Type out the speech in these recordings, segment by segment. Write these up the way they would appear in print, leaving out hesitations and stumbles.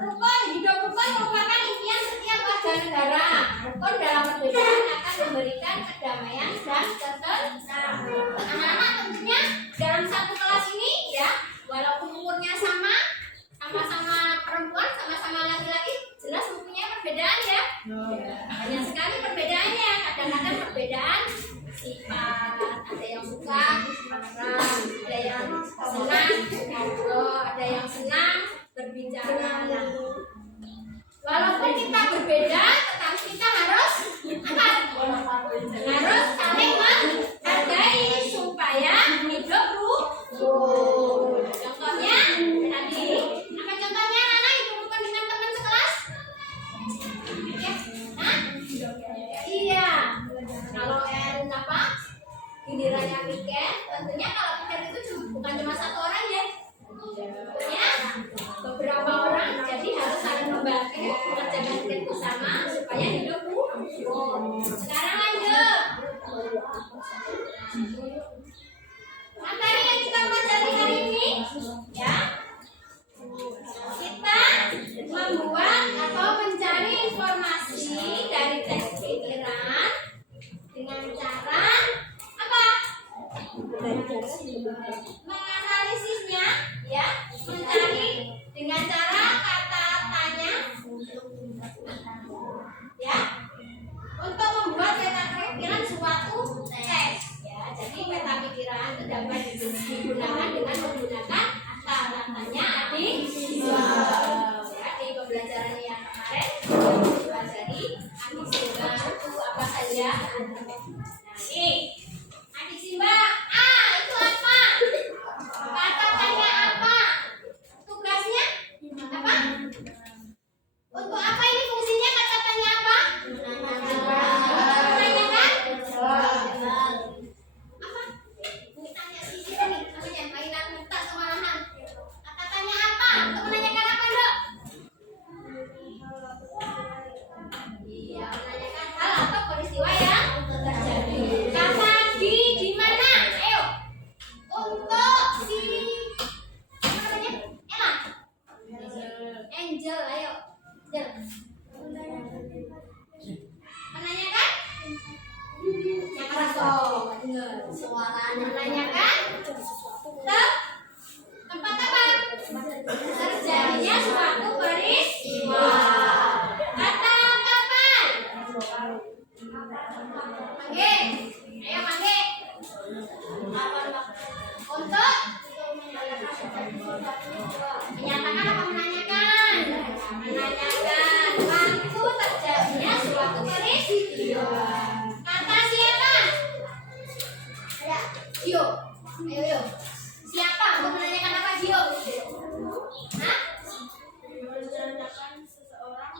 Rukun hidup rukun merupakan impian setiap warga negara. Rukun dalam perbedaan akan memberikan kedamaian dan ketentraman. Anak-anak tentunya dalam satu kelas ini ya, walaupun umurnya sama, sama-sama perempuan, sama-sama laki-laki, jelas mempunyai perbedaan ya. Banyak sekali perbedaannya. Kadang-kadang perbedaan sifat, ada yang suka marah, ada yang senang ngobrol, ada yang senang berbicara. Walaupun kita berbeda, tetapi kita harus harus saling menghargai supaya hidup rukun. Contohnya tadi, apa contohnya Nana hidup rukun dengan teman sekelas? Iya. Kalau gilirannya piket, tentunya kalau piket itu bukan cuma satu orang ya, tentunya beberapa orang, jadi harus saling membantu mengerjakan piket bersama supaya hidup rukun. Sekarang lanjut. Materi yang kita pelajari hari ini ya, kita membuat atau mencari informasi dari teks pikiran dengan cara menganalisisnya ya, mencari dengan cara kata tanya ya, untuk membuat peta pikiran suatu teks ya. Jadi peta pikiran itu dapat digunakan dengan menggunakan kata tanya adisimal ya. Di pembelajaran yang kemarin kita pelajari adisimal itu apa saja. Nah ini adisimal A itu apa? Kata tanya apa? Tugasnya apa? Untuk apa ini fungsinya kata tanya apa? Menanyakan? Apa? Ini tanya sisi nih, namanya mainan minta kemarahan. Kata tanya apa? Untuk menanyakan apa, Dok? Iya, menanyakan hal atau peristiwa yang terjadi. Kata di mana? Ayo. Untuk si apa namanya? Angel, ayo. Menanyakan? Yang keras dong. Suaranya menanyakan? Tempat apa? Terjadinya suatu peristiwa. Kata kapan? Panggil. Ayo panggil. Untuk menyatakan apa menanyakan? Menanyakan waktu terjadinya suatu peristiwa. Kata siapa? Gio. Ayo. Siapa untuk menanyakan apa Gio? Hah? Menanyakan seseorang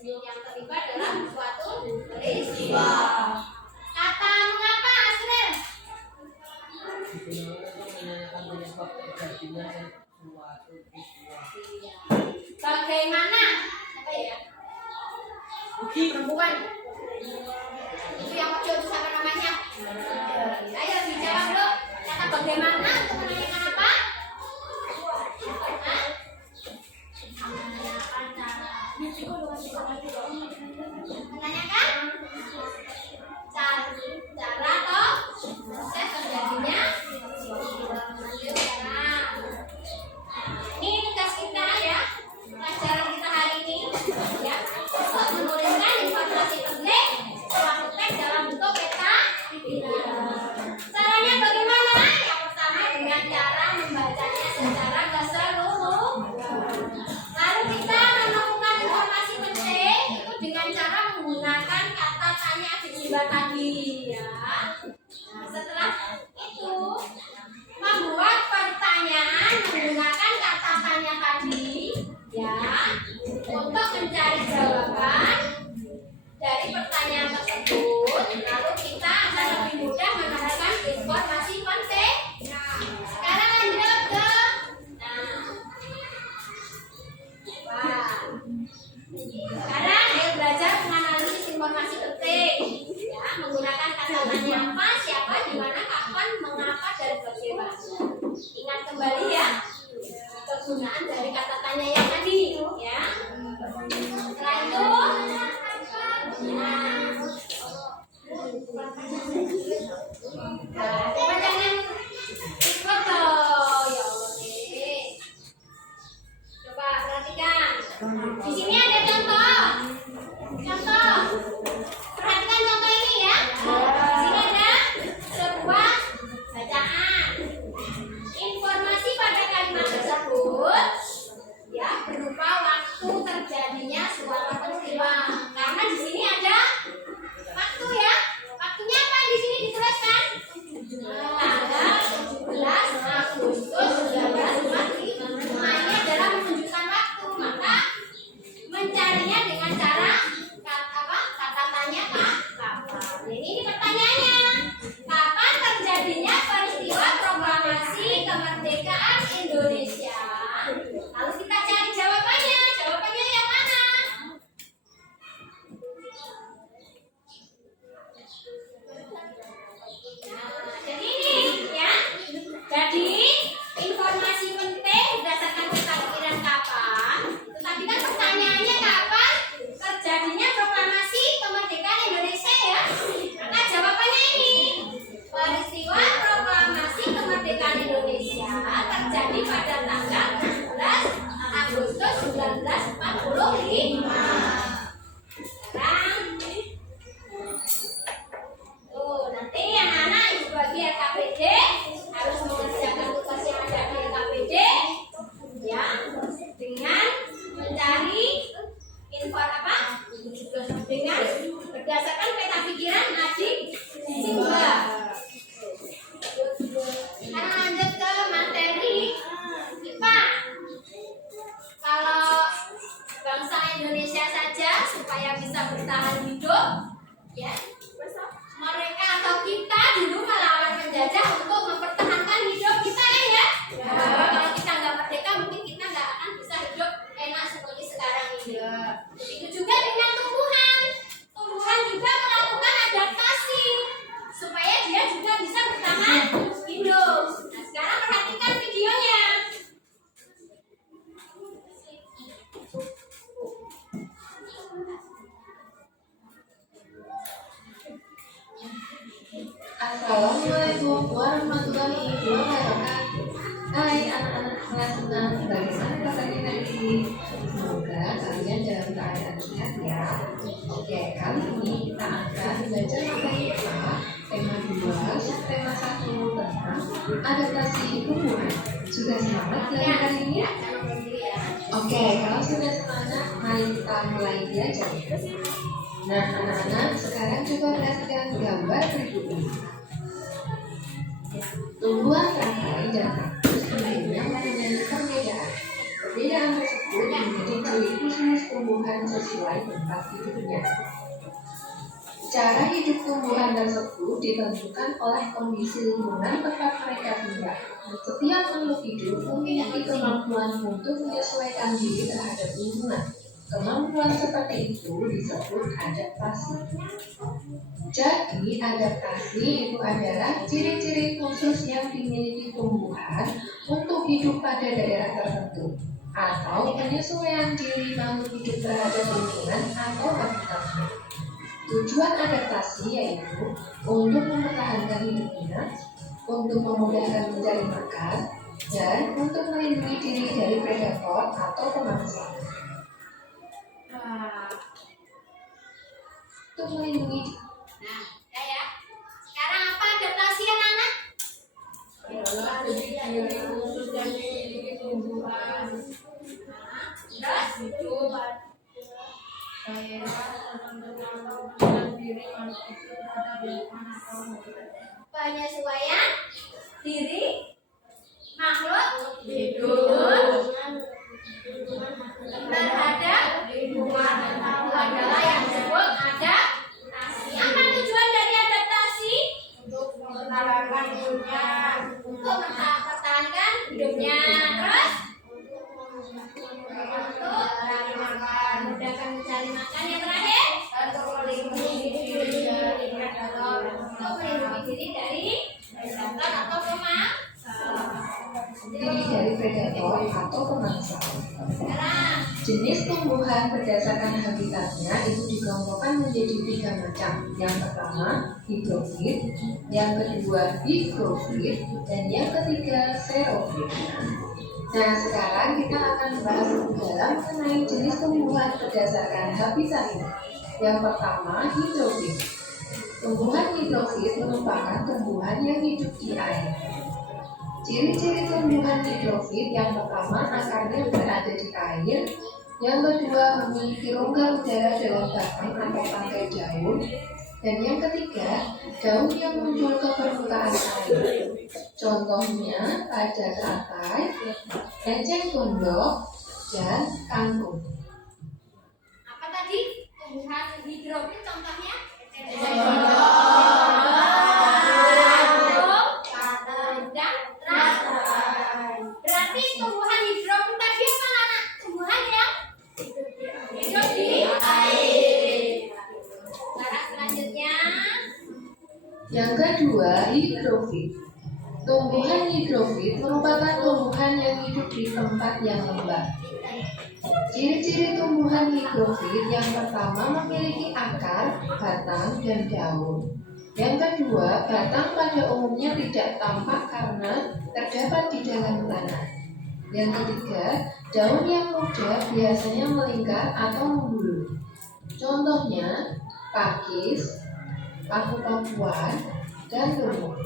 yang terlibat dalam suatu peristiwa. Kata mengapa Asril? Menanyakan penyebab terjadinya suatu peristiwa. Bagaimana? Apa ya? Perempuan. Itu yang kecil itu siapa namanya? Ayo dijawab dulu. Kata bagaimana untuk menanyakan apa? Hah? Menanyakan cara. Menanyakan cara atau proses terjadinya. Ini tugas kita ya, pelajaran kita hari ini ya, untuk menuliskan informasi penting suatu teks dalam bentuk peta pikiran. Caranya bagaimana? Yang pertama penggunaan dari kata tanya yang tadi, ya. Setelah itu, coba jangan foto, ya Allah deh. Coba perhatikan. Di sini ada contoh. Perhatikan contoh ini ya. Di sini ada sebuah bacaan. Informasi pada kalimat tersebut ya berupa waktu terjadinya suatu peristiwa. Karena di sini ada waktu ya. Waktunya apa di sini dituliskan? Tanggal 17 Agustus 1945. Ini adalah menunjukkan waktu. Maka mencarinya dengan cara kata tanya kapan. Ini pertanyaannya. Kapan terjadinya peristiwa proklamasi kemerdekaan Indonesia? Lalu kita cari jawabannya. Jawabannya yang mana? Nah, jadi ini ya. Jadi informasi penting berdasarkan ketakdiran kapan. Tetapi kan pertanyaannya kapan terjadinya proklamasi kemerdekaan Indonesia ya? Maka jawabannya ini. Peristiwa proklamasi kemerdekaan Indonesia terjadi pada tanggal 17 Agustus 1945. Sekarang nanti anak-anak yang bagi LKPD harus mengerjakan tugas yang ada di LKPD ya, dengan mencari dengan berdasarkan peta pikiran adik Simba. Sekarang lanjut ke materi IPA. Kalau bangsa Indonesia saja supaya bisa bertahan hidup ya, mereka atau kita dulu melawan penjajah untuk mempertahankan hidup kita ya. Kalau kita nggak merdeka mungkin kita nggak akan bisa hidup enak seperti sekarang ini. Begitu juga dengan tumbuhan. Tumbuhan juga melakukan adaptasi supaya dia juga bisa bertahan hidup. Nah, sekarang perhatikan videonya. Assalamualaikum warahmatullahi wabarakatuh. Hai anak-anak kelas 6, bagaimana kabarnya hari ini? Semoga kalian dalam keadaan sehat ya. Oke, kali ini kita akan belajar materi IPA tema 2 subtema 1 tentang adaptasi tumbuhan. Sudah semangat belajar hari ini? Oke, kalau sudah semangat, mari kita mulai belajar. Nah, anak-anak, sekarang coba perhatikan gambar berikut ini. Tumbuhan teratai dan kaktus tentunya mempunyai perbedaan. Perbedaan tersebut menjadi ciri khusus tumbuhan sesuai tempat hidupnya. Cara hidup tumbuhan tersebut ditentukan oleh kondisi lingkungan tempat mereka tinggal. Setiap makhluk hidup memiliki kemampuan untuk menyesuaikan diri terhadap lingkungan. Kemampuan seperti itu disebut adaptasi. Jadi, adaptasi itu adalah ciri-ciri khusus yang dimiliki tumbuhan untuk hidup pada daerah tertentu, atau penyesuaian diri makhluk hidup terhadap lingkungan atau habitatnya. Tujuan adaptasi yaitu untuk mempertahankan hidupnya, untuk memudahkan mencari makan, dan untuk melindungi diri dari predator atau pemangsa. Untuk melindungi. Nah, ya. Sekarang apa adaptasi anak-anak? Adalah ciri khusus yang dimiliki tumbuhan. Terus Hidup daerah tertentu dan diri makhluk hidup terhadap lingkungan atau habitat. penyesuaian diri makhluk Hidup terhadap lingkungan adalah yang disebut adaptasi. Apa tujuan dari adaptasi? untuk mempertahankan hidupnya. Untuk mempertahankan hidupnya. Terus untuk mencari makan, memudahkan mencari makan. Yang terakhir, Untuk melindungi diri dari predator. untuk melindungi diri dari predator atau pemangsa. Diri dari sebagai predator atau pemangsa. Sekarang Jenis tumbuhan berdasarkan habitatnya itu dikelompokkan menjadi 3 macam. Yang pertama, hidrofit, yang kedua, higrofit, dan yang ketiga, xerofit. Nah, sekarang kita akan bahas lebih dalam mengenai jenis tumbuhan berdasarkan habitatnya. Yang pertama, hidrofit. Tumbuhan hidrofit merupakan tumbuhan yang hidup di air. Ciri-ciri tumbuhan hidrofit yang pertama, akarnya berada di air. Yang kedua, memiliki rongga udara dalam batang atau tangkai daun. Dan yang ketiga, daun yang muncul ke permukaan air. Contohnya pada teratai, enceng gondok, dan kangkung. apa tadi? Tumbuhan hidrofit contohnya? Berarti tumbuhan hidrofit tadi apa anak? Tumbuhan yang hidup di air. Sekarang selanjutnya Yang kedua, higrofit. Tumbuhan higrofit merupakan tumbuhan yang hidup di tempat yang lembab. Ciri-ciri tumbuhan higrofit yang pertama memiliki akar, batang, dan daun. Yang kedua, batang pada umumnya tidak tampak karena terdapat di dalam tanah. Yang ketiga, daun yang muda biasanya melingkar atau membulu. Contohnya, pakis, paku-pakuan, dan lumut.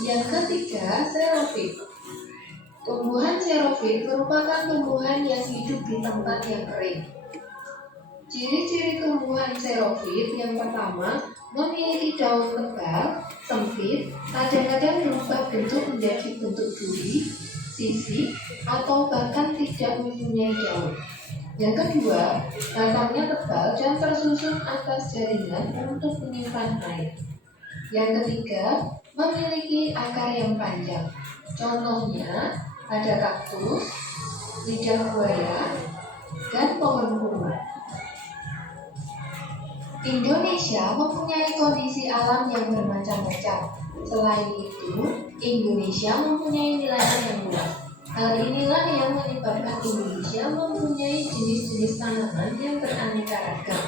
Yang ketiga, xerofit. Tumbuhan xerofit merupakan tumbuhan yang hidup di tempat yang kering. Ciri-ciri tumbuhan xerofit yang pertama, memiliki daun tebal, sempit, kadang-kadang berubah bentuk menjadi bentuk duri, sisik, atau bahkan tidak mempunyai daun. Yang kedua, batangnya tebal dan tersusun atas jaringan untuk menyimpan air. Yang ketiga, memiliki akar yang panjang. Contohnya, ada kaktus, lidah buaya, dan pohon kurma. Indonesia mempunyai kondisi alam yang bermacam-macam. Selain itu, Indonesia mempunyai wilayah yang luas. Hal inilah yang menyebabkan Indonesia mempunyai jenis-jenis tanaman yang beraneka ragam.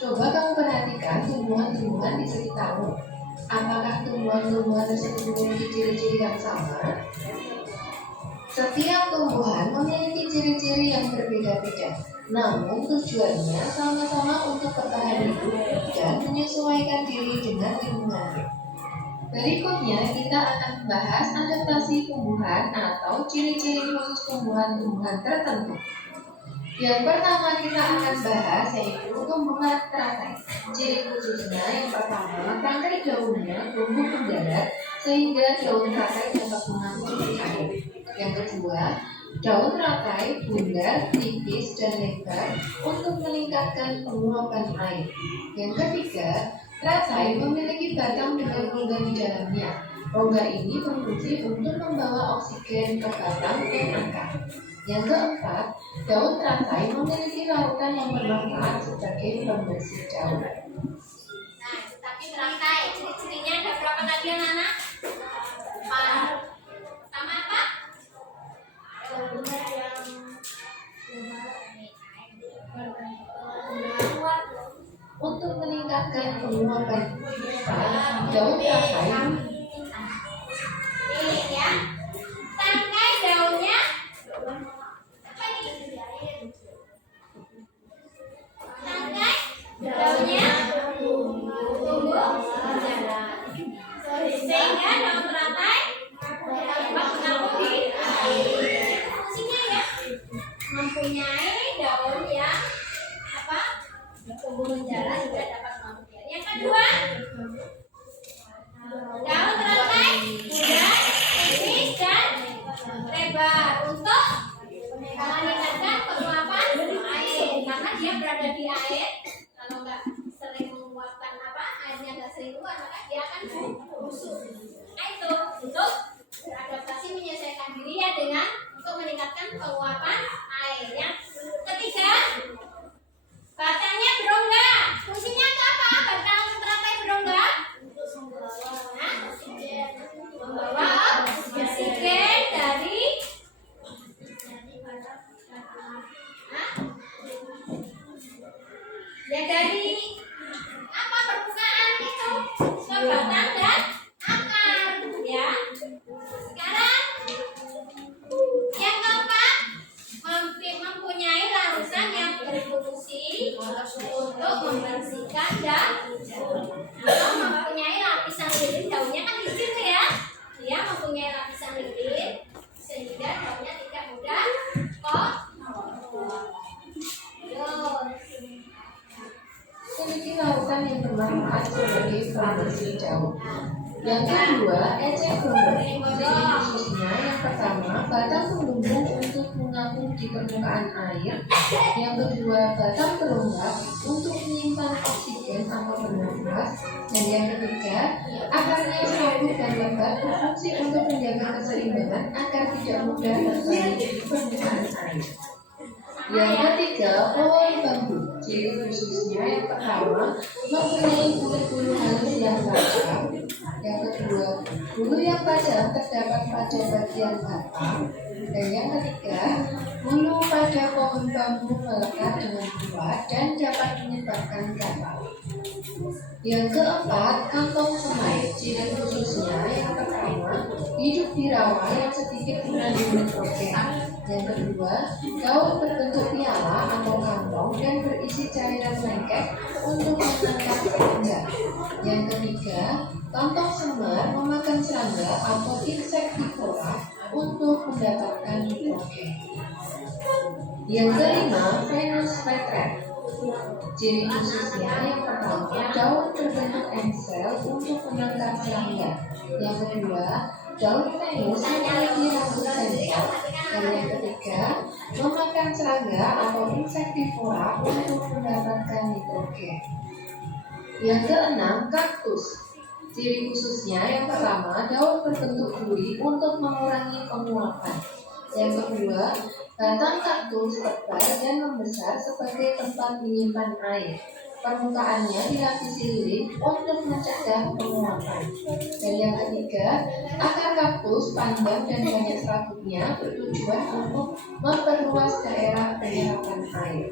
Coba kamu perhatikan tumbuhan-tumbuhan di sekitarmu. Apakah tumbuhan-tumbuhan tersebut memiliki ciri-ciri yang sama? Setiap tumbuhan memiliki ciri-ciri yang berbeda-beda. Namun tujuannya sama-sama untuk bertahan hidup dan menyesuaikan diri dengan lingkungan. Berikutnya kita akan membahas adaptasi tumbuhan atau ciri-ciri khusus tumbuhan-tumbuhan tertentu. Yang pertama kita akan bahas yaitu tumbuhan teratai. Ciri khususnya yang pertama, tangkai daunnya tumbuh mendarat sehingga daun teratai dapat mengapung di air. Yang kedua, daun teratai bundar, tipis, dan lebar untuk meningkatkan penguapan air. Yang ketiga, teratai memiliki batang dengan rongga di dalamnya. Rongga ini berfungsi untuk membawa oksigen ke batang dan akar. Yang keempat, daun teratai memiliki larutan yang bermanfaat sebagai pembersih daun. Nah, tapi teratai ciri-cirinya ada berapa tadi anak-anak? 4. Pertama apa? Untuk meningkatkan penguapan daun teratai, Ini ya. Tangkai daunnya apa ini? Tangkai daunnya tumbuh sehingga daun teratai dapat menampung di air. Fungsinya ya, mempunyai daun yang apa? Tumbuh menjalar juga dapat menampung di air. Yang kedua, daun teratai mudah, tipis, dan lebar untuk meningkatkan penguapan air karena dia berada di air. Kalau nggak sering menguapkan apa, airnya nggak sering keluar, maka dia akan busuk. Nah itu untuk beradaptasi menyesuaikan diri ya dengan untuk meningkatkan penguapan air. Yang ketiga, batangnya berongga. Fungsinya itu apa? Batang teratai berongga membawa oksigen dari Dia mempunyai lapisan lilin, daunnya kan licin tuh ya. Dia mempunyai lapisan lilin sehingga daunnya tidak mudah kotor. Memiliki larutan yang bermanfaat sebagai pembersih daun. Yang kedua, eceng gondok. Ciri khususnya yang pertama, batang mengembung untuk mengapung di permukaan air. Yang kedua, batang berlonggak untuk menyimpan oksigen atau bernafas. Dan yang ketiga, akarnya rapuh dan lebat berfungsi untuk menjaga keseimbangan agar tidak mudah terbalik di permukaan air. Yang ketiga, pohon bambu. Ciri khususnya yang pertama, mempunyai bulu-bulu halus yang tajam. Yang kedua, bulu yang tajam terdapat pada bagian batang. Dan yang ketiga, bulu pada pohon bambu melekat dengan kuat dan dapat menyebabkan gatal. Yang keempat, kantong semai. Ciri khususnya yang pertama, hidup di rawa yang sedikit mengandung nitrogen. Yang kedua, daun berbentuk piala atau kantong dan berisi cairan lengket untuk menangkap serangga. Yang ketiga, kantong semar memakan serangga atau insektivora untuk mendapatkan nitrogen. Yang kelima, Venus flytrap. Ciri khususnya yang pertama, daun berbentuk ensel untuk menangkap serangga. Yang kedua, daun Venus memiliki rambut sensor. Dan yang ketiga, memakan serangga atau insektivora untuk mendapatkan nitrogen. Yang keenam, kaktus. Ciri khususnya yang pertama, daun berbentuk duri untuk mengurangi penguapan. Yang kedua, batang kaktus tebal dan membesar sebagai tempat menyimpan air. Permukaannya dilapisi lilin untuk mencegah penguapan. Dan yang ketiga, akar kaktus panjang dan banyak serabutnya bertujuan untuk memperluas daerah penyerapan air.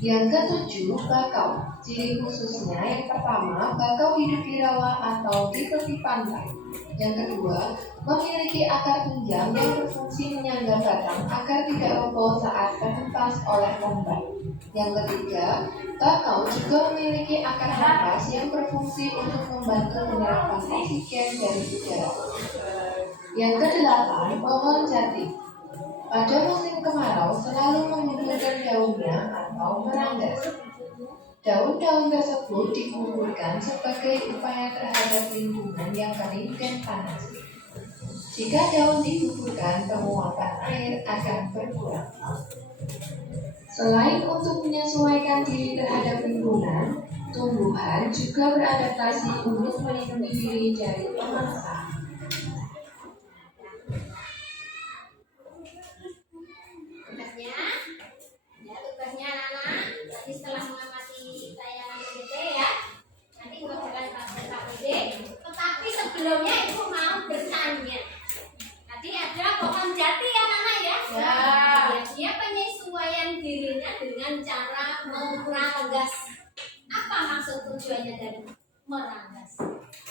Yang ketujuh, bakau. Ciri khususnya yang pertama, bakau hidup di rawa atau di tepi pantai. Yang kedua, memiliki akar panjang yang berfungsi menyangga batang agar tidak roboh saat terhempas oleh ombak. Yang ketiga, bakau juga memiliki akar napas yang berfungsi untuk membantu menyerap oksigen dari udara. Yang kedelapan, pohon jati. Pada musim kemarau selalu menggugurkan daunnya atau meranggas. Daun-daun tersebut digugurkan sebagai upaya terhadap lingkungan yang kering dan panas. Jika daun digugurkan, penguapan air akan berkurang. Selain untuk menyesuaikan diri terhadap lingkungan, tumbuhan juga beradaptasi untuk melindungi diri dari pemangsa. Tugasnya anak-anak, tadi setelah mengamati tayangan PDT ya, nanti mengerjakan praktek KPD. Tetapi sebelumnya ibu mau bertanya. Tadi ada pohon jati ya anak-anak ya? Ya. Dia penyesuaian dirinya dengan cara meranggas. Apa maksud tujuannya dari meranggas?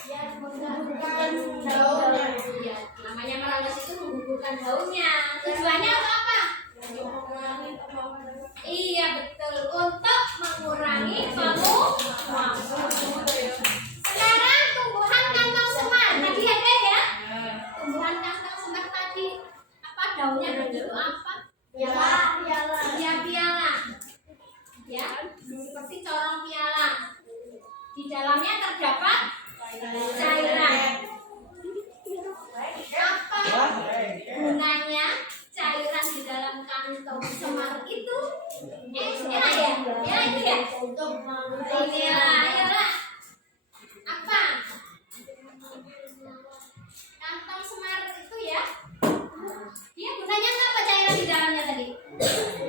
Ya, menggugurkan daunnya. Ya, namanya meranggas itu menggugurkan daunnya. Tujuannya apa? Iya betul, untuk mengurangi penguapan. Sekarang tumbuhan kantong semar tadi ada ya? Tumbuhan kantong semar tadi apa daunnya berbentuk apa? Piala. Ya piala. Ya, seperti corong piala. Di dalamnya terdapat cairan. Apa gunanya cairan di dalam kantong semar itu? Enak ya? Ya itu ya? Iya, ayolah. Apa? Kantong semar itu ya? Dia gunanya apa cairan di dalamnya tadi?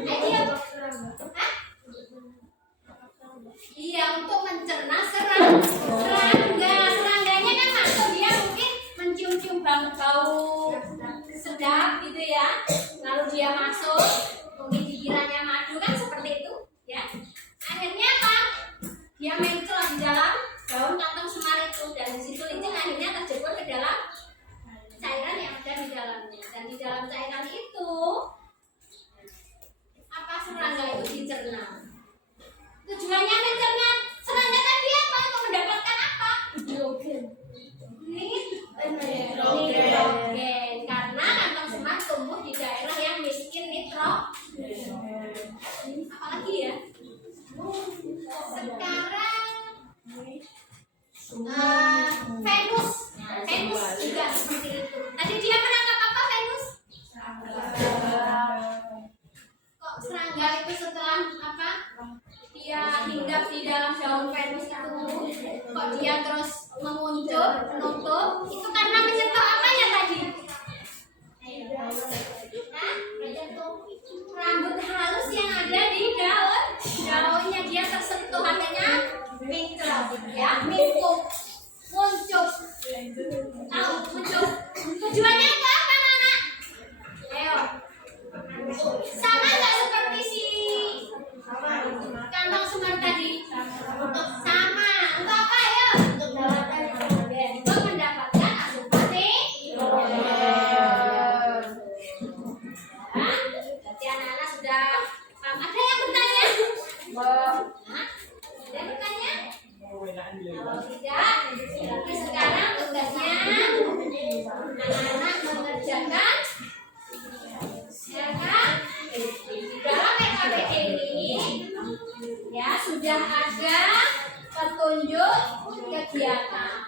Dia hah? Iya, untuk mencerna serangga. Serangganya kan masuk, dia mungkin mencium-cium bau sedap gitu ya. Lalu dia masuk, mungkin dikiranya madu kan seperti itu ya. Akhirnya apa? Dia mencol di dalam daun kantong semar itu, dan di situ licin akhirnya terjebur ke dalam cairan yang ada di dalamnya. Dan di dalam cairan itu apa serangga itu dicerna? Tujuannya mencerna sudah ada petunjuk kegiatan.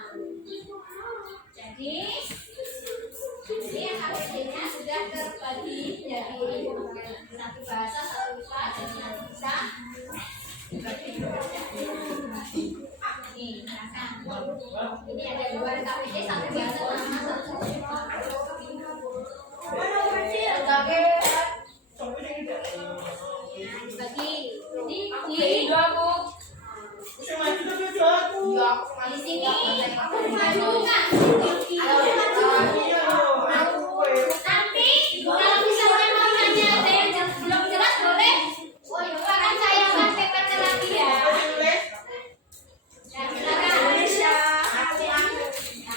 Jadi APD-nya sudah terbagi menjadi satu bahasa, satu IPA, jadi nanti bisa nih, ini ada dua KPD, satu bahasa sama satu IPA. Dibagi di sini maju kan? Nanti kalau misalnya mau nanya ada yang belum jelas boleh. Akan saya sampaikan lagi ya. Ya, silakan.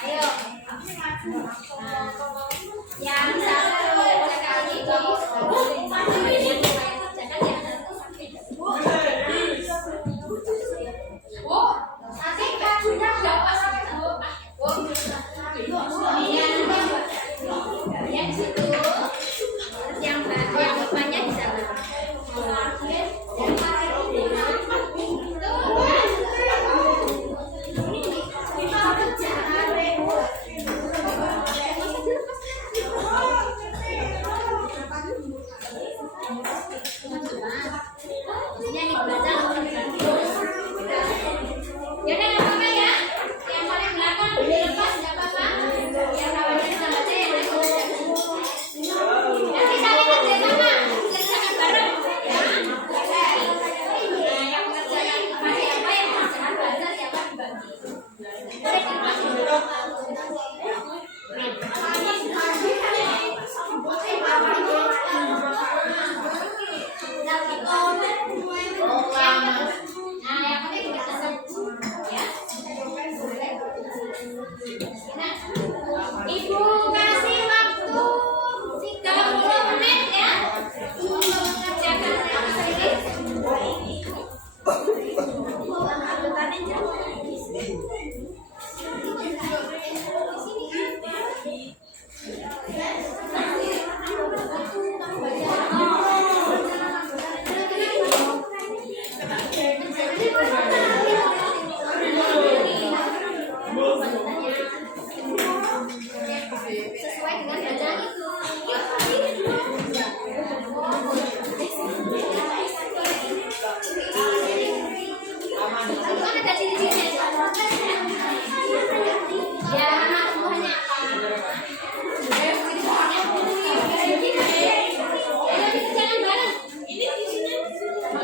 Ayo. Yang satu sekali nanti bajunya berapa sih Bu? Yang di situ, yang depannya di sana. Yang dibaca ya udah nggak apa-apa ya, yang paling belakang dilepas nggak apa-apa, yang kawannya bisa baca yang lain bisa baca. Nanti saling kerjasama, kerjakan bareng ya. Nah, yang mengerjakan IPA siapa, yang mengerjakan bahasa siapa dibagi. Boleh Ibu kasih waktu 30 menit ya untuk mengerjakan materi. Sesuai dengan bacaan itu. Kan ada ciri-cirinya. Ya, nama tumbuhannya apa? Ayo dikerjakan bareng. Ini di sini.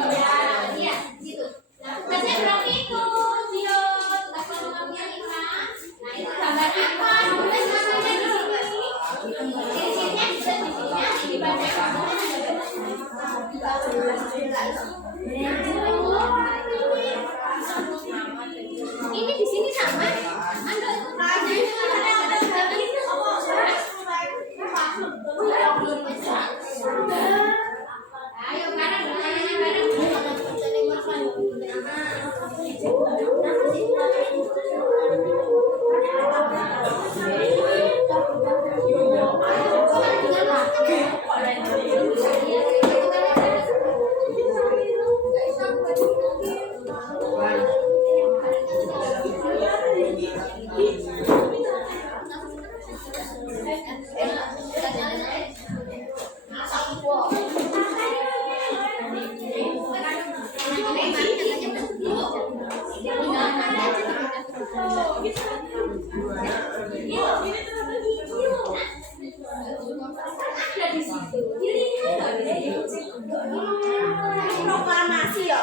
Ya, iya, gitu. Nah, tugasnya berarti itu video tugas pengambilan IPA. Nah, itu gambar apa? Nulis namanya di sini. Ciri-cirinya bisa di sini dibaca. Ini di sini sama. Anda ayo bareng proklamasi ya.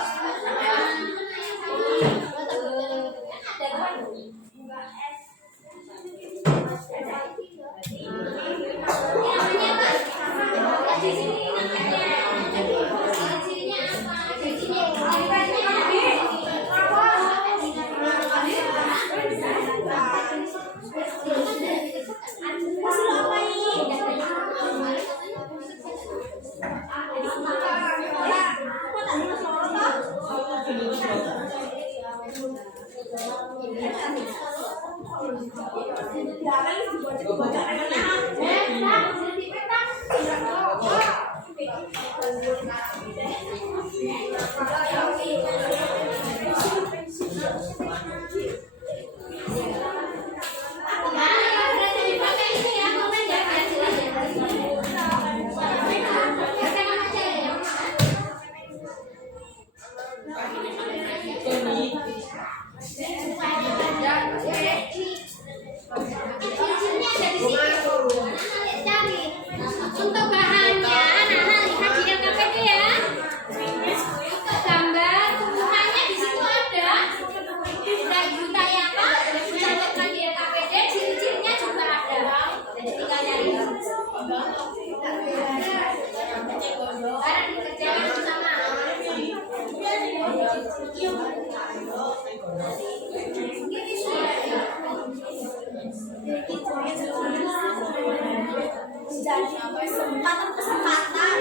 dikerjakan bersama. Kesempatan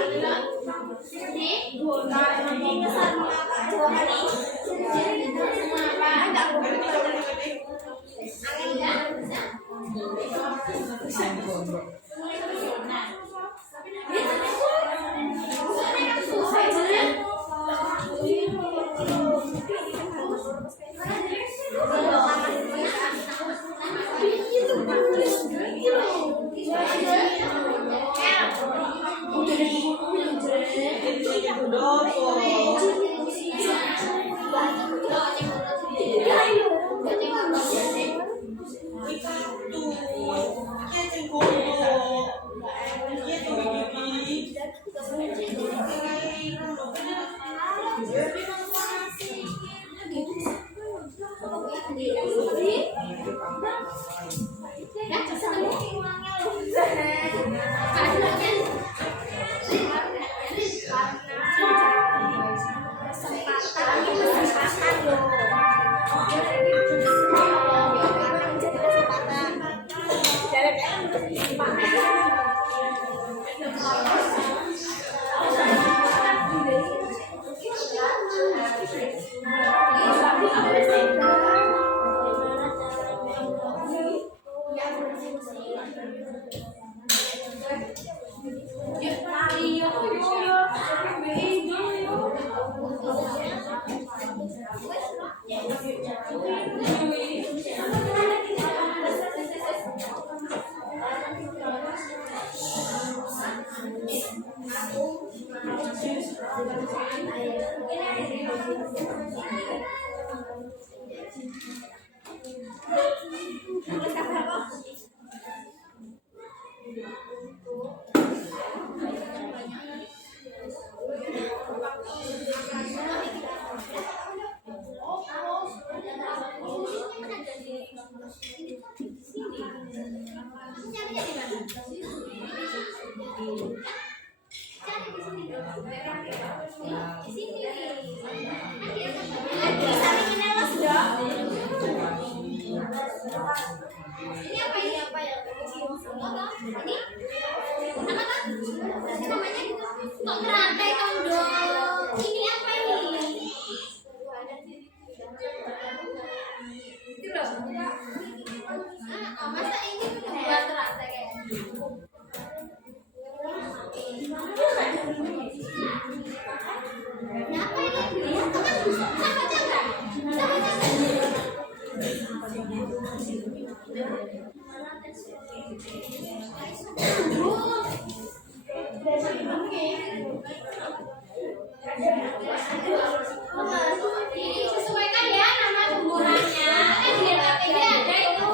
Disesuaikan ya nama tumbuhannya. Kan di LPG ada itu.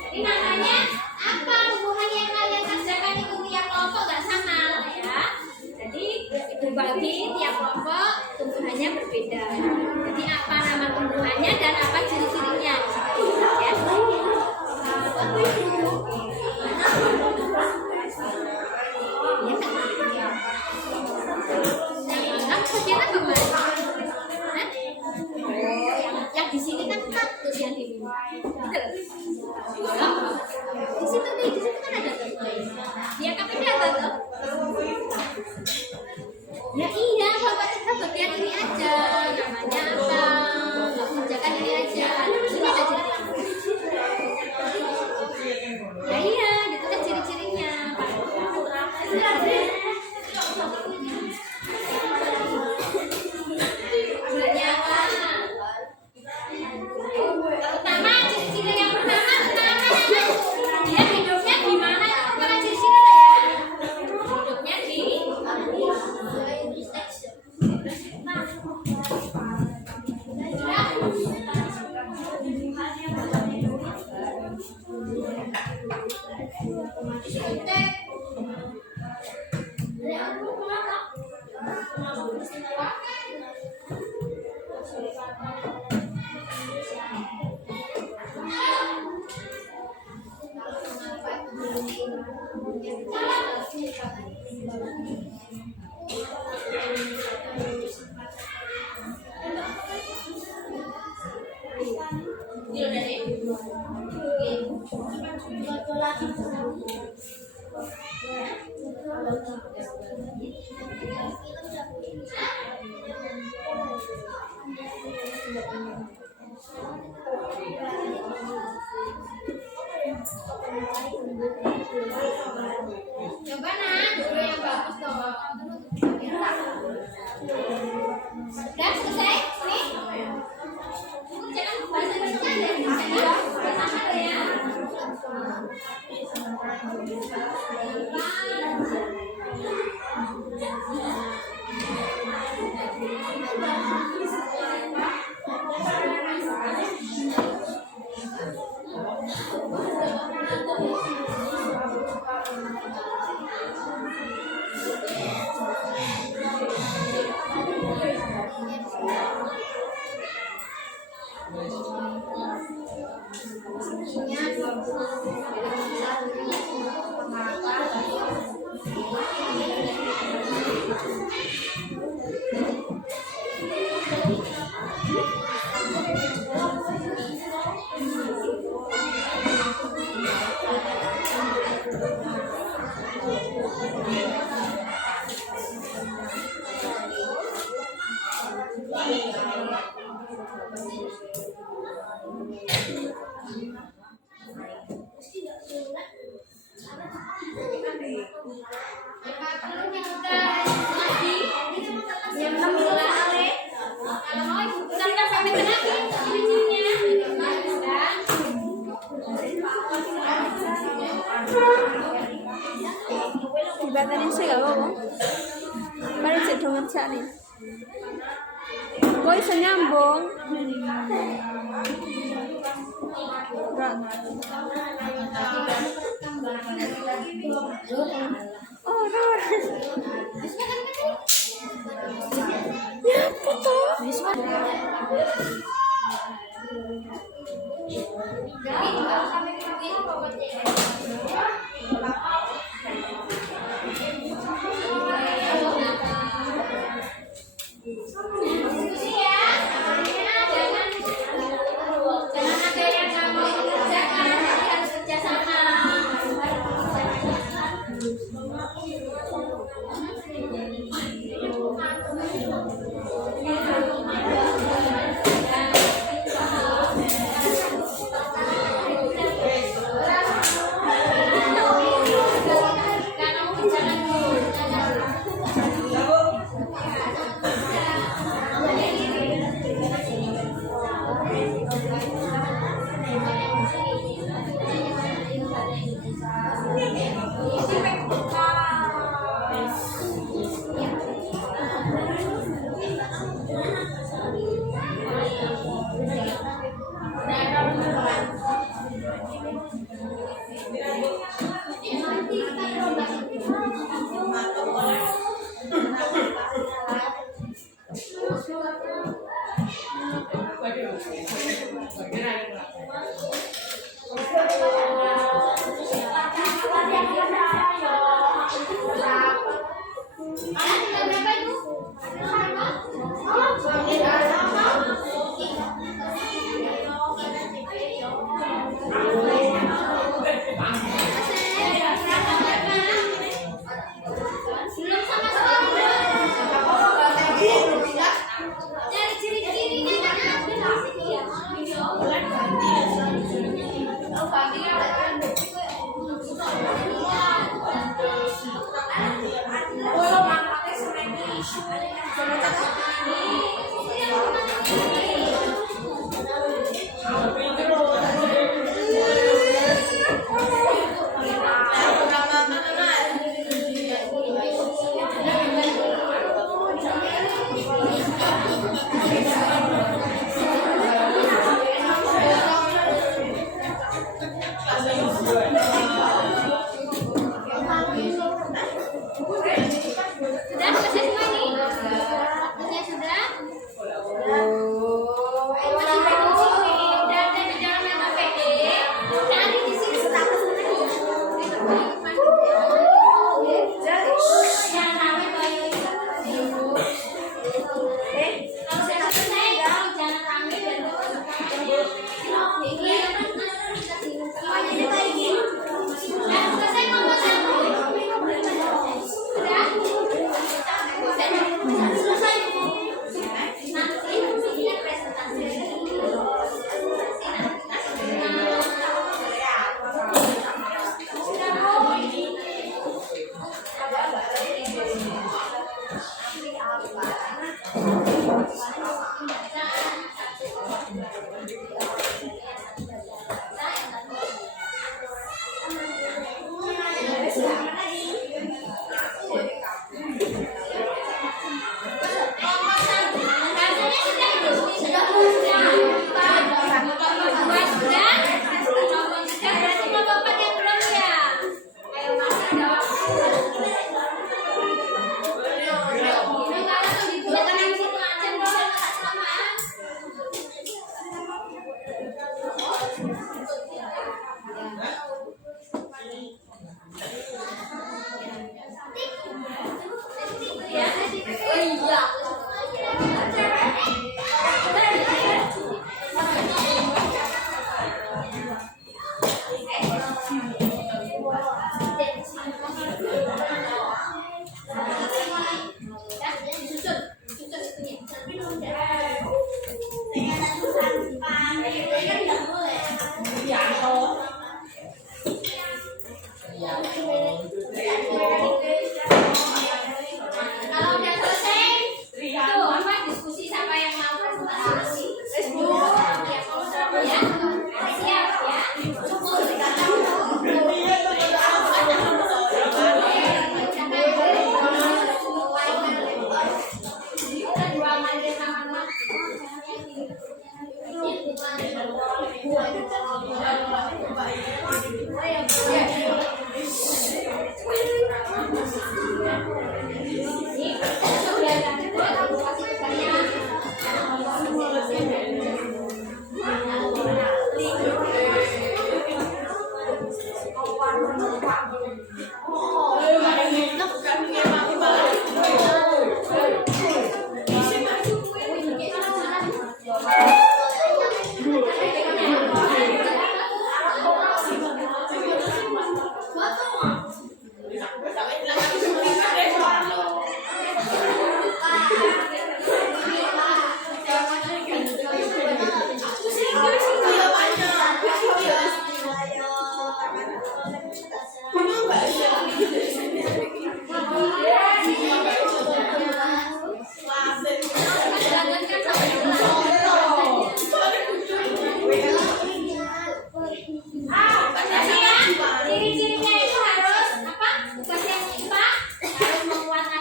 Jadi namanya apa tumbuhan yang kalian kerjakan itu tiap kelompok nggak sama ya. Jadi itu bagi tiap kelompok tumbuhannya berbeda. Jadi apa nama tumbuhannya dan apa ciri-cirinya. Ya. Bagian apa Mbak? Yang di sini kan kaktus yang diminta. Di situ kan ada tuh. Dia KPD ada tuh. Ya iya, Bapak kita bagian ini aja. Namanya apa? Kerjakan ini aja. Ini ada ciri-cirinya. Ya iya, gitu kan ciri-cirinya. Pertama, ciri-ciri yang pertama dia hidupnya di mana? Apa ciri-ciri ya? Hidupnya di Coba nah, dulu yang bagus dong. Udah selesai? Nih. Jangan bahasa-bahasa deh. Sama deh ya. Dibatarin sih gak apa-apa. Mari cek dong cari. Kok bisa nyambung? Enggak. Oh, ya,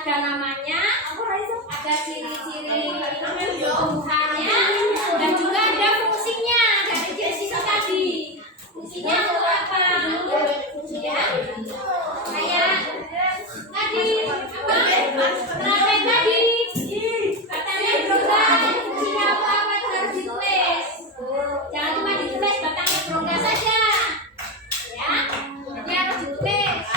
ada namanya, ada ciri-ciri tumbuhannya, dan juga ada fungsinya dari jenis tadi. Fungsinya untuk apa? Ya, kayak tadi apa? Teratai tadi. Batangnya berongga, fungsinya apa itu harus ditulis. Jangan cuma ditulis batangnya berongga saja. Ya, jadi harus ditulis.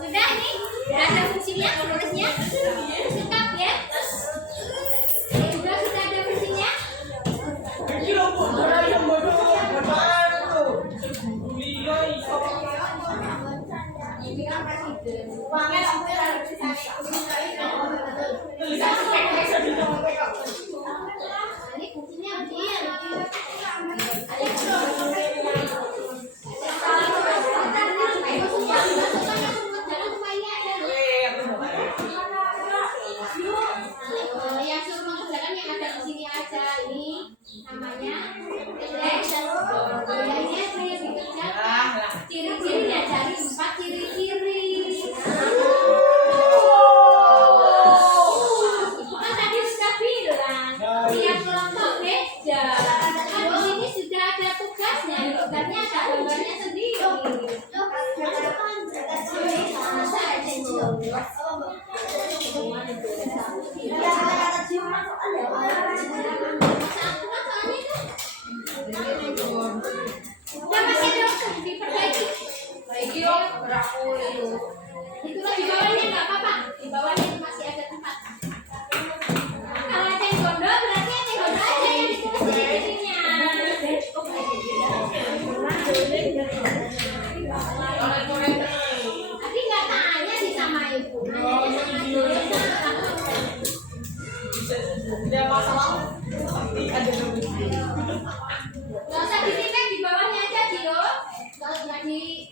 Sudah nih, ada fungsinya, tulisnya lengkap ya. Juga sudah ada fungsinya. Ini fungsinya yang suruh mengerjakan yang ada di sini aja. Ini namanya ini dikerjakan ciri-cirinya dari 4 ciri-ciri. Kan tadi sudah bilang tiap kelompok beda. Kan di sini sudah ada tugasnya. Tugasnya ada gambarnya sendiri. Udah masih ada waktu diperbaiki. Itulah di bawahnya nggak apa-apa. Di bawahnya masih ada tempat. Kalau ada yang gondol berarti ada yang gondol aja yang ditulis ciri-cirinya. Tadi nggak tanya sih sama ibu. Nanya sama ibu. Nggak usah dititik di bawahnya aja, Dio. Kalau nggak di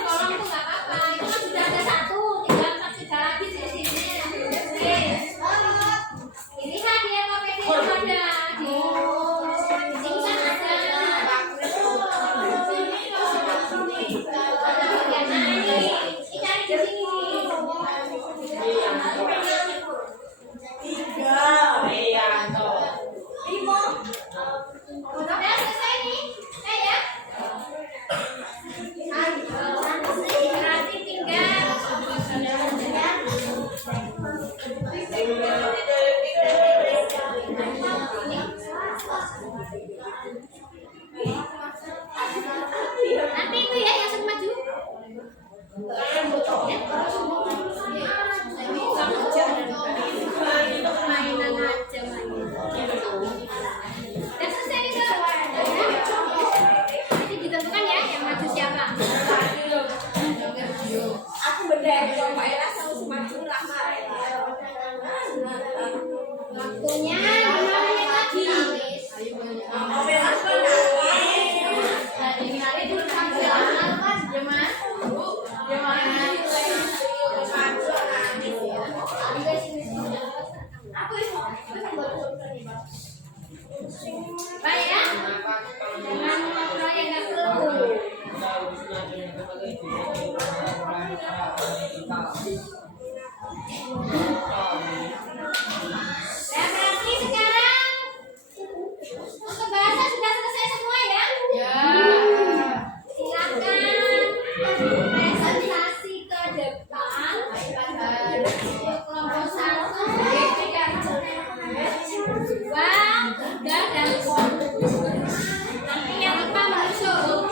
kolom tuh nggak apa-apa. Itu kan sudah ada satu, tinggal tiga lagi ciri-cirinya yang ditulis. Ini kan dia KPD itu ada di sini kan ada. Ini cari di sini. Udah selesai nih, ya. Berarti tinggal nanti itu ya yang sudah maju. Itu permainan aja dan selesai itu. Nanti ditentukan ya yang maju siapa. Aku beda Pak Era sama maju lama. Waktunya menit lagi. Baik ya, jangan ngobrol yang nggak perlu. Dan berarti sekarang untuk bahasa sudah selesai semua ya? Ya. Silakan presentasi ke depan. Kelompok 1, 2, 3, dan 4. Nanti yang 5 menyusul.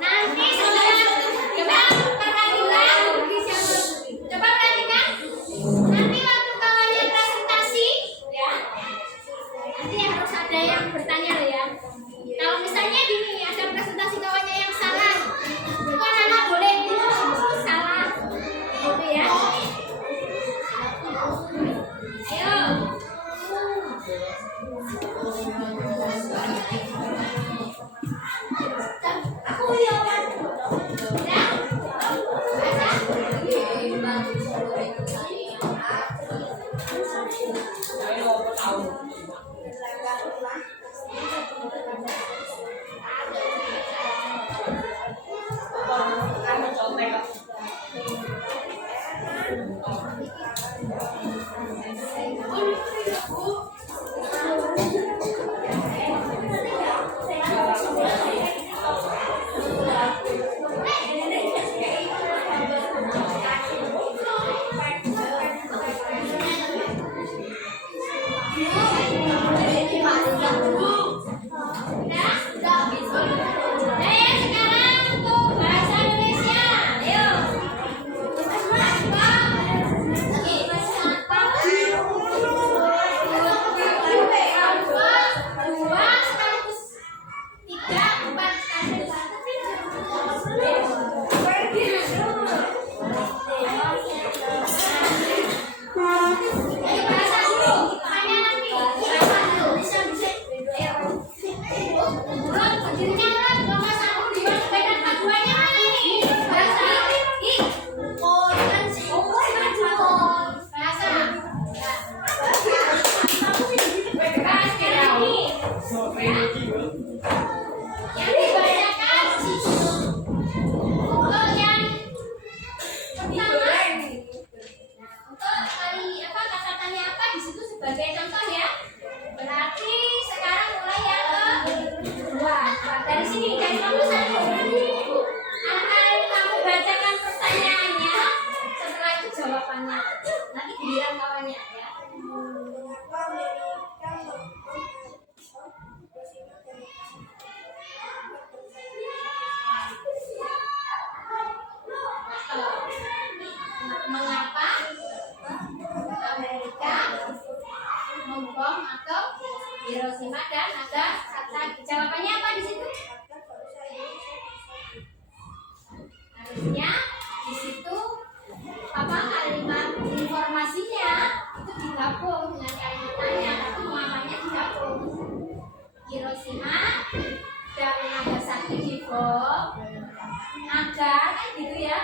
Nanti setelah coba perhatikan, coba perhatikan. Nanti waktu kawannya presentasi, ya. Nanti harus ada yang bertanya loh ya. Kalau misalnya gini, ada presentasi kawannya yang salah, itu anak boleh salah, gitu ya. Hiroshima dan Nagasaki. Jawabannya apa di situ? Harusnya di situ apa kalimat informasinya itu digabung dengan kalimatnya, tapi pengamannya digabung. Hiroshima dan Nagasaki dibom, Naga kan gitu ya.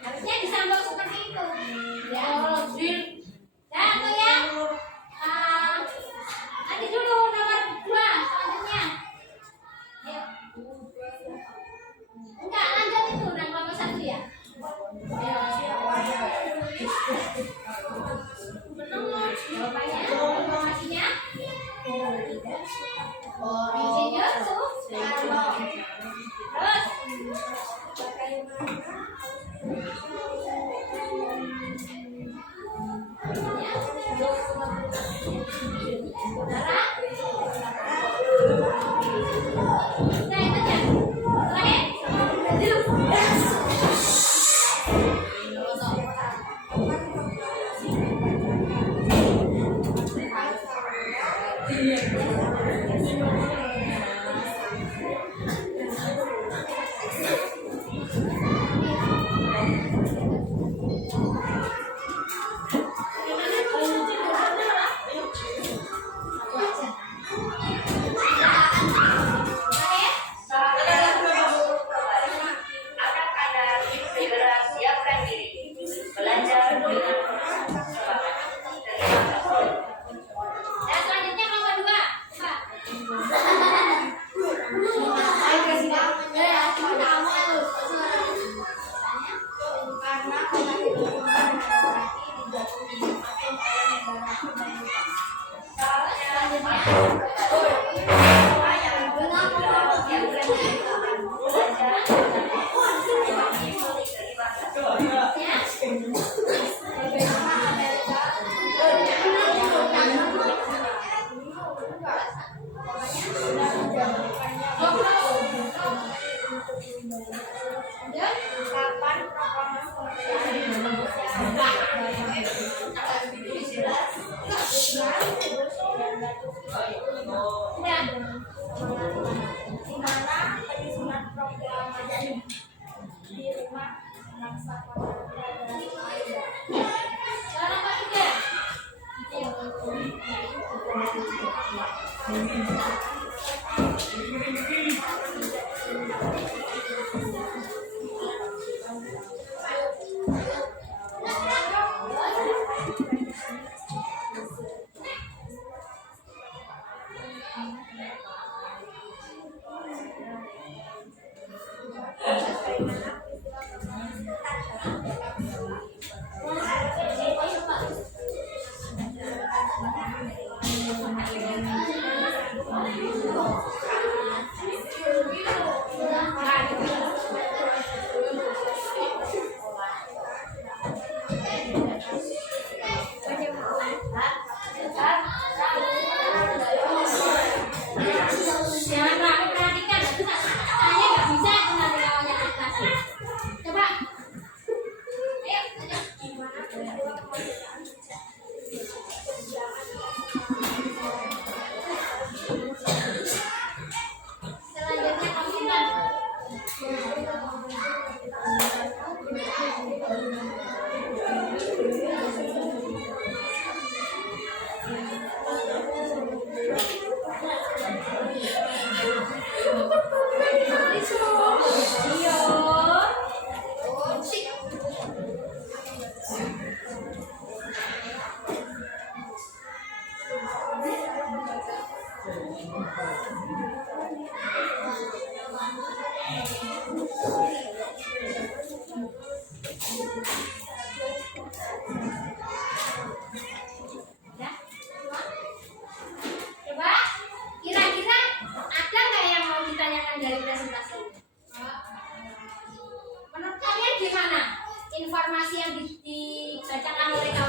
Harusnya disambung seperti itu. Ya, atau ya. Nanti dulu nomor 2 selanjutnya. Ayo. Enggak, lanjut itu nomor 1 ya. Jawabannya, informasinya. Insinyur Soekarno. Terus.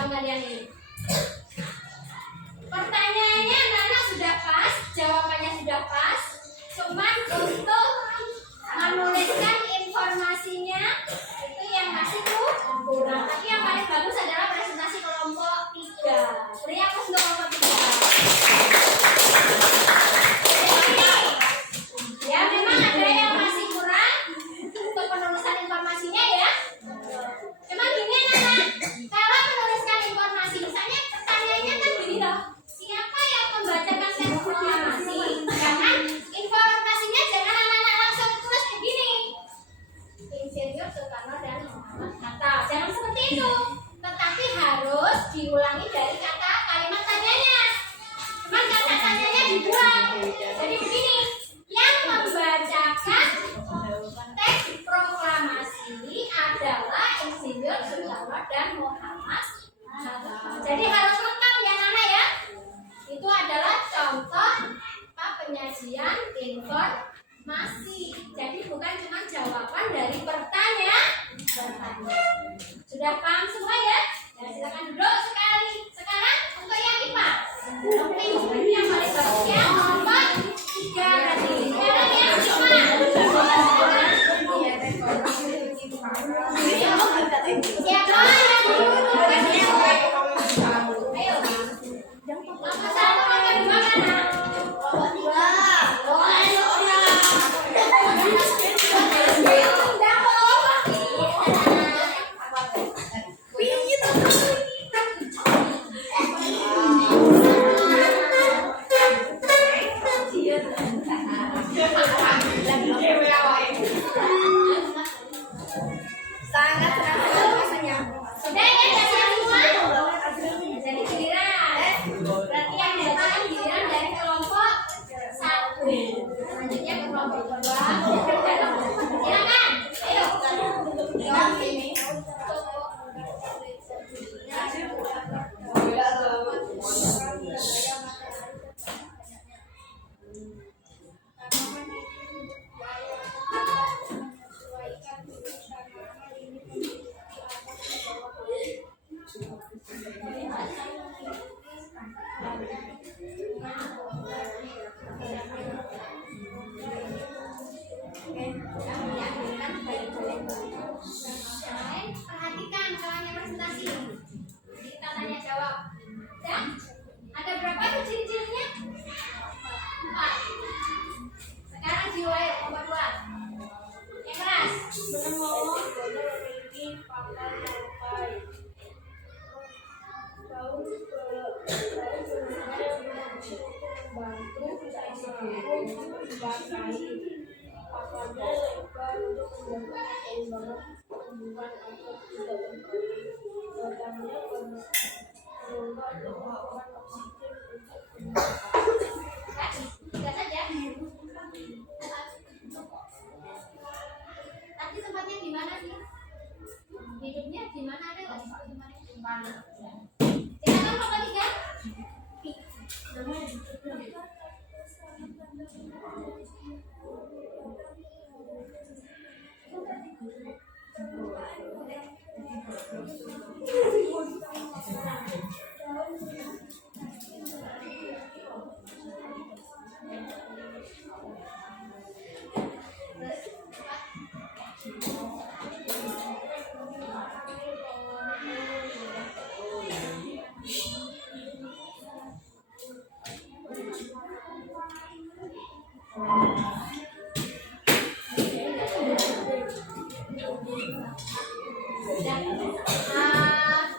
dong kalian ini. Pertanyaannya anak-anak sudah pas, jawabannya sudah pas. Cuman untuk menuliskan informasinya itu yang masih kurang. Tapi yang paling bagus adalah presentasi kelompok 3. Beri aku untuk kelompok 3. Ya memang ada yang masih kurang untuk penulisan informasinya ya. Memang gini anak-anak, kalau menuliskan informasi, misalnya pertanyaannya kan gini loh, siapa yang membacakan teks proklamasi? Jangan informasinya jangan anak-anak langsung tulis kayak gini. Insinyur Soekarno dan Muhammad Hatta. Jangan seperti itu. Tetapi harus diulangi dari kata kalimat tanyanya. Cuman kata tanyanya dibuang. Jadi begini, yang membacakan teks proklamasi adalah Insinyur Soekarno dan Muhammad Hatta. Jadi harus lengkap ya Nana ya. Itu adalah contoh penyajian informasi. Jadi bukan cuma jawaban dari pertanyaan. Sudah paham semua ya? Ya silakan duduk sekali. Sekarang untuk yang IPA. Oke, ini yang paling bagus ya. Kelompok 3 berarti. Sekarang yang IPA. Siapa yang dulu? Ayo. Nomor 1, nomor 2 mana? Nomor 2. Sudah ya, sudah siap semua? Jadi giliran. Berarti yang dibacakan giliran dari kelompok 1. Selanjutnya ke kelompok 2. Silakan. Ayo. Perhatikan caranya presentasi. Kita tanya jawab. Ya? Ada berapa itu ciri-cirinya? 4. Sekarang jiwa nomor 2. Yang keras. Tidak saja. Tadi tempatnya di mana sih? Hidupnya di mana ada nggak sih? Di mana? Silakan kelompok 3.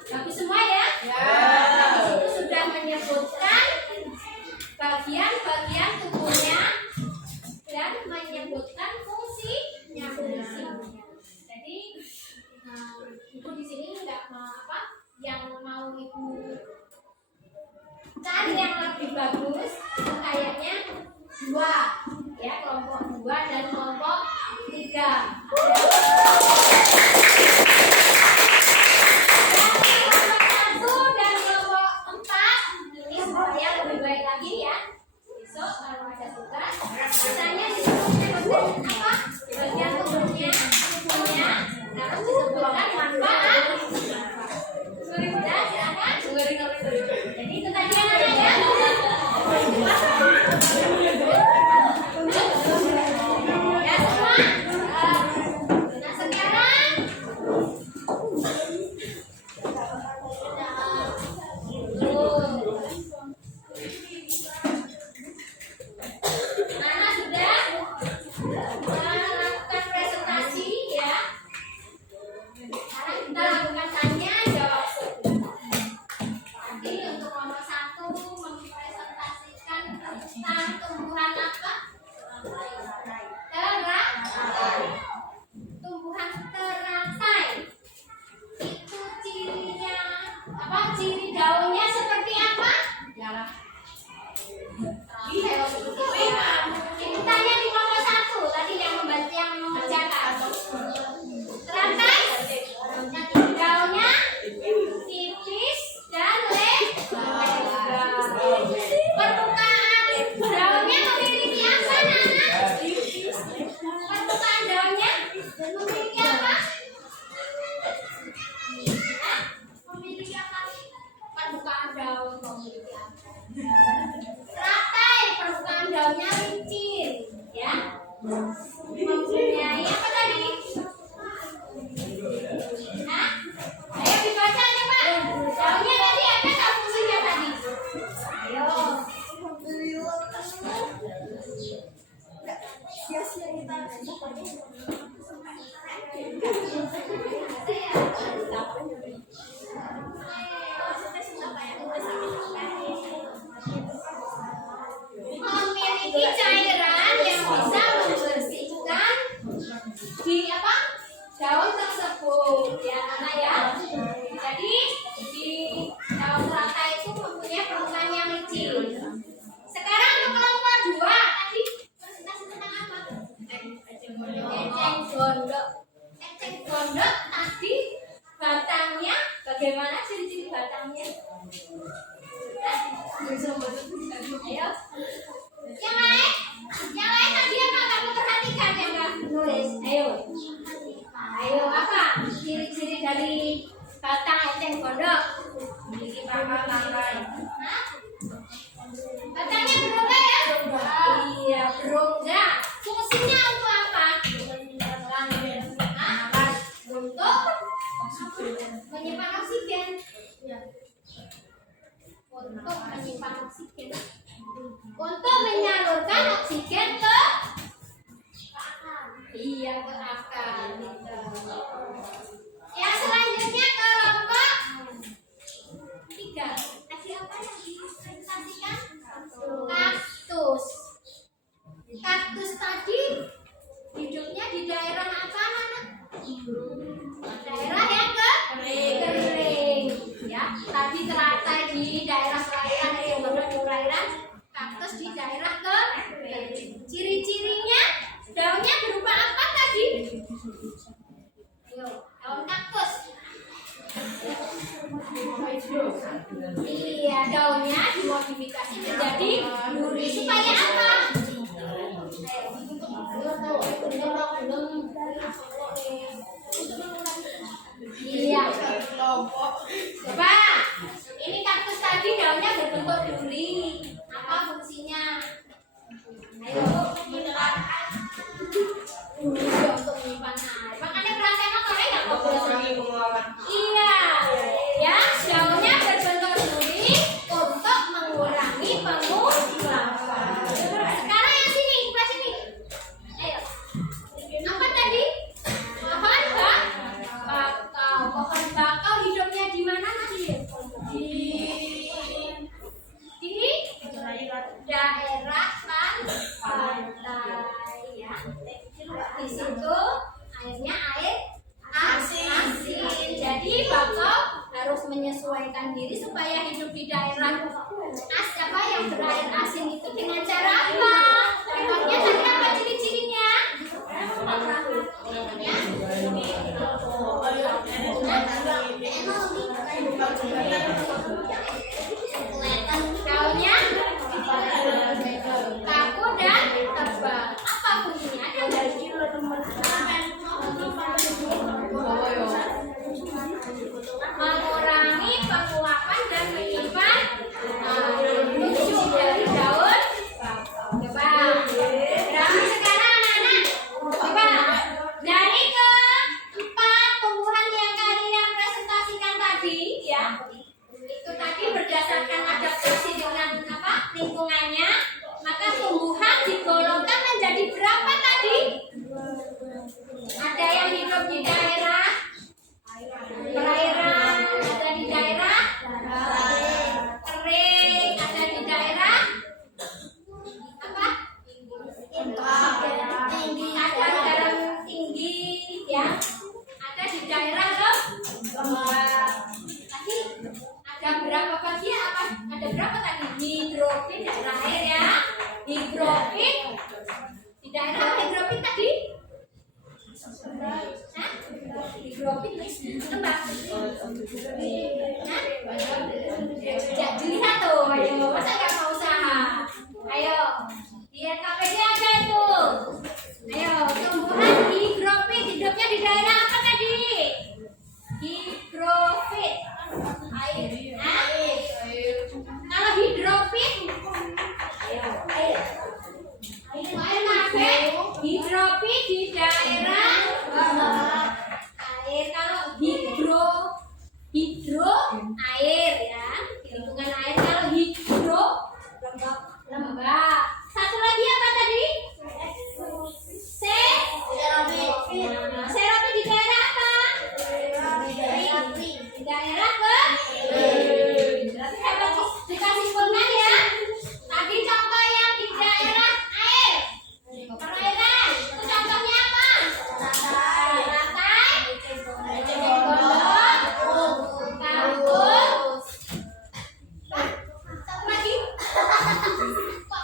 Bagus semua ya? Itu sudah menyebutkan bagian-bagian tubuhnya dan menyebutkan fungsinya. Jadi ibu di sini nggak apa yang mau ibu cari yang lebih bagus kayaknya 2 ya, kelompok 2 dan kelompok 3. Misalnya disebutkan apa? Bagian tubuhnya, harus disebutkan manfaat. Sudah silakan. ciri-ciri batangnya? Ayo. Yang lain tadi apa kamu perhatikan yang nggak nulis? Ayo apa? Ciri-ciri dari batang eceng gondok? Memiliki pangkal tangkai. Hah? Batangnya berongga ya? Iya, berongga. Fungsinya untuk apa? Hah? Untuk menyimpan oksigen. Untuk menyimpan oksigen. Untuk menyalurkan oksigen ke ke akar gitu. Yang selanjutnya kelompok 3. Tadi apa yang dipresentasikan? Kaktus. Kaktus tadi hidupnya di daerah apa, Nana? Daerah yang kering. Ya, tadi teratai di daerah perairan perairan. Kaktus di daerah kering. Ciri-cirinya daunnya berupa apa tadi? Ayo, daun kaktus. Iya, daunnya dimodifikasi menjadi duri supaya apa? Iya. Coba, ini kaktus tadi daunnya berbentuk duri. Apa fungsinya? Ayo, untuk menyimpan air. Makanya perhatian motornya nggak boleh. Iya, ya daunnya berbentuk duri untuk mengurangi penguapan. Sekarang yang sini, sebelah sini. Ayo, apa tadi? Pohon bakau. Pohon bakau hidupnya di mana tadi? Di daerah pantai ya. Di situ airnya air asin. Jadi bakau harus menyesuaikan diri supaya hidup di daerah yang berair asin itu dengan cara apa? Contohnya tadi apa ciri-cirinya? Daunnya kaku dan tebal. Apa fungsinya? Ada nggak? Mengurangi penguapan dan menyimpan ujung dari daun. Coba berapa sekarang anak-anak? Coba dari keempat tumbuhan yang kalian presentasikan tadi ya, itu tadi berdasarkan adaptasi dengan apa lingkungannya, maka tumbuhan digolongkan menjadi berapa tadi? Ada yang hidup di daerah perairan, ada di daerah kering, ada di daerah apa? Ada dalam tinggi, ya. Ada di daerah lembab. Tadi ada berapa bagian? Apa? Ada berapa tadi? Hidrofit daerah air ya. Hidrofit di daerah apa hidrofit tadi? Hidrofit lembab. Jadi lihat tuh, ayo masa nggak mau usaha? Ayo, lihat KPD ada itu. Ayo, tumbuhan hidrofit hidupnya di daerah apa tadi? Hidrofit air. Kalau hidrofit, air apa? Hidrofit di daerah air. Kalau hidro air ya, di lingkungan air. Kalau hidro lembab. Satu lagi apa tadi? Serofit di daerah apa? Di daerah dikasih pulpen ya. Tadi contoh yang di daerah air perairan, itu contohnya apa? Teratai, gondok, kaktus. Satu lagi. Kok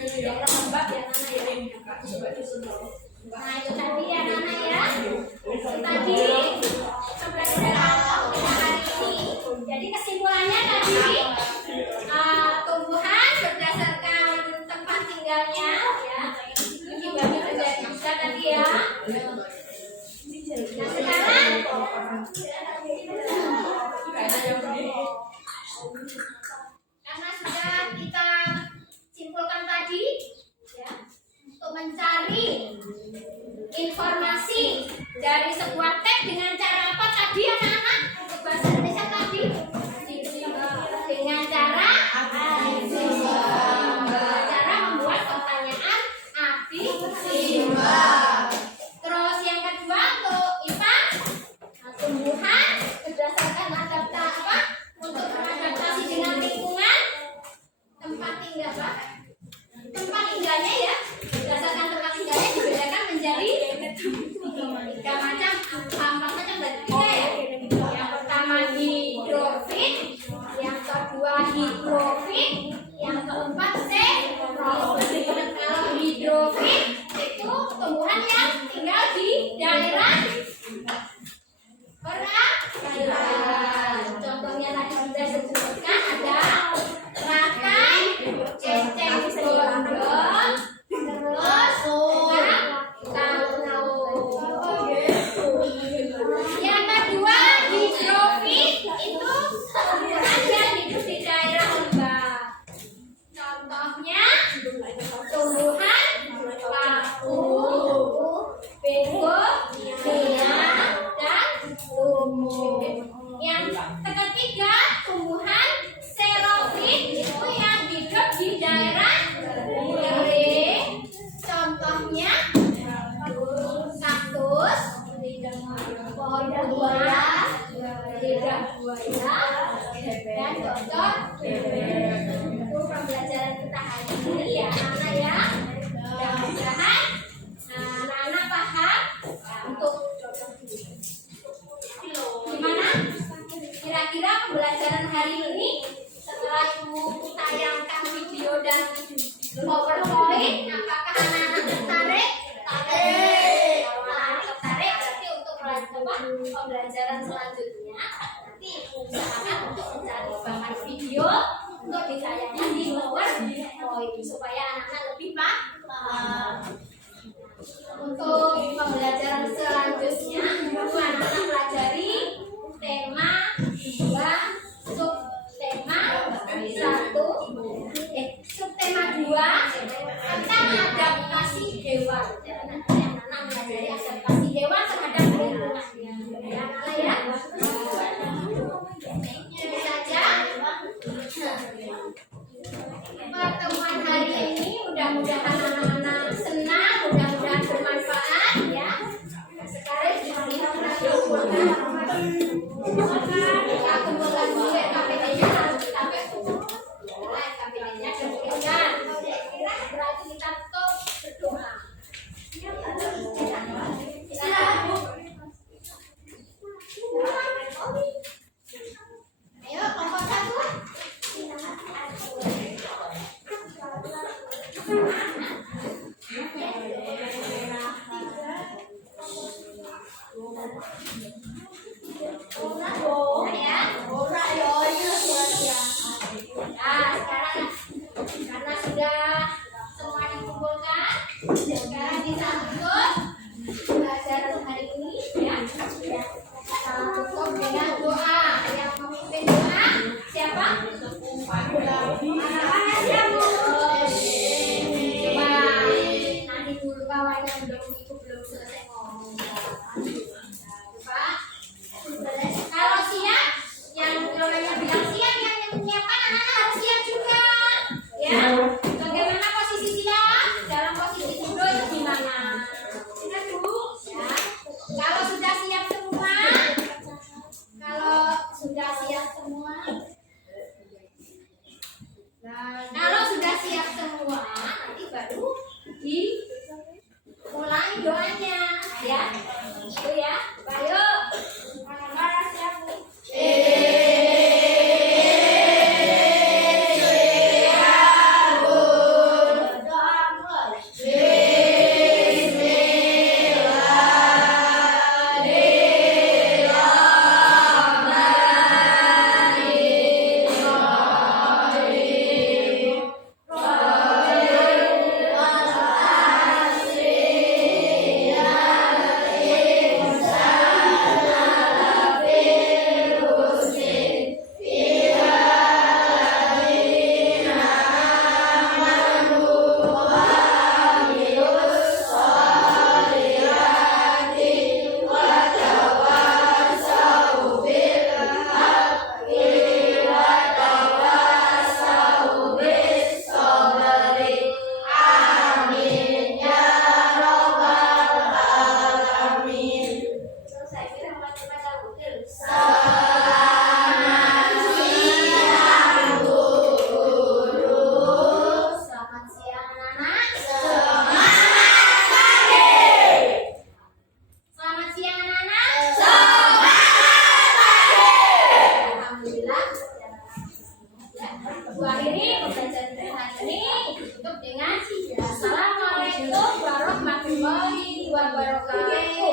yang lembab ya Nana ya. Nah itu tadi ya Nana ya. Itu tadi pembelajaran kita hari ini. Jadi kesimpulannya tadi tumbuhan berdasarkan tempat tinggalnya ya. Ini bagi menjadi bisa tadi ya. Nah sekarang karena sudah kita simpulkan tadi ya, untuk mencari informasi dari sebuah teks dengan cara apa tadi anak-anak untuk bahasa Indonesia tadi dengan cara membuat pertanyaan abisimbang. Terus yang kedua untuk IPA tumbuhan berdasarkan adaptasi untuk beradaptasi dengan lingkungan tempat tinggal tempat tinggalnya ya, berdasarkan tempat tinggalnya dibedakan menjadi tiga macam, empat macam dan tiga ya. Yang pertama hidrofit, yang kedua hidrofit, yang keempat xerofit. Kalau hidrofit itu tumbuhan yang tinggal di daerah perairan. Contohnya tadi sudah disebutkan ada rakai, ceceng gondong, terus kakao. Yang kedua hidrofit itu tumbuhan yang hidup di daerah lembab. Contohnya tumbuhan paku, begonia, dan lumut. Yang ketiga tumbuhan xerofit itu yang hidup di daerah kering. Contohnya kaktus, pohon buah, lidah buaya, dan cocok. Itu pembelajaran kita hari ini ya anak ya. Mudah-mudahan anak-anak paham untuk gimana kira-kira pembelajaran hari ini. Setelah ibu tayangkan video dan PowerPoint, apakah anak-anak tertarik? Kalau anak tertarik berarti untuk pembelajaran selanjutnya nanti ibu usahakan untuk mencari bahan video untuk ditayangkan di PowerPoint supaya anak-anak lebih paham. Untuk pembelajaran selanjutnya anak-anak pelajari tema 2, subtema 1, subtema 2 tentang adaptasi hewan. Anak-anak pelajari adaptasi hewan terhadap lingkungan. Ya, ya. Itu saja pertemuan hari ini. Mudah-mudahan anak-anak senang, mudah-mudahan bermanfaat ya. Sekarang kita kumpulkan dulu KPT-nya harus kita KPT-nya demikian. Berarti kita tutup berdoa. Ayo kelompok 1. Ya. Nah, sekarang karena sudah semua dikumpulkan, sekarang kita tutup pelajaran hari ini ya. Kita tutup dengan doa. Yang memimpin doa siapa? Anak-anak siapa? Coba nanti dulu kawannya belum selesai ngomong. Coba. Kalau siap, kalau yang bilang siap, yang menyiapkan anak-anak harus siap juga. Ya, bagaimana posisi siap? Dalam posisi duduk itu gimana? Ingat dulu. Ya. Kalau sudah siap semua, nanti baru dimulai doanya. Ya, itu ya. Ayo, anak-anak siap. alhamdulillah. Ya, Bu akhiri pembelajaran kita hari ini tutup dengan Assalamualaikum warahmatullahi wabarakatuh.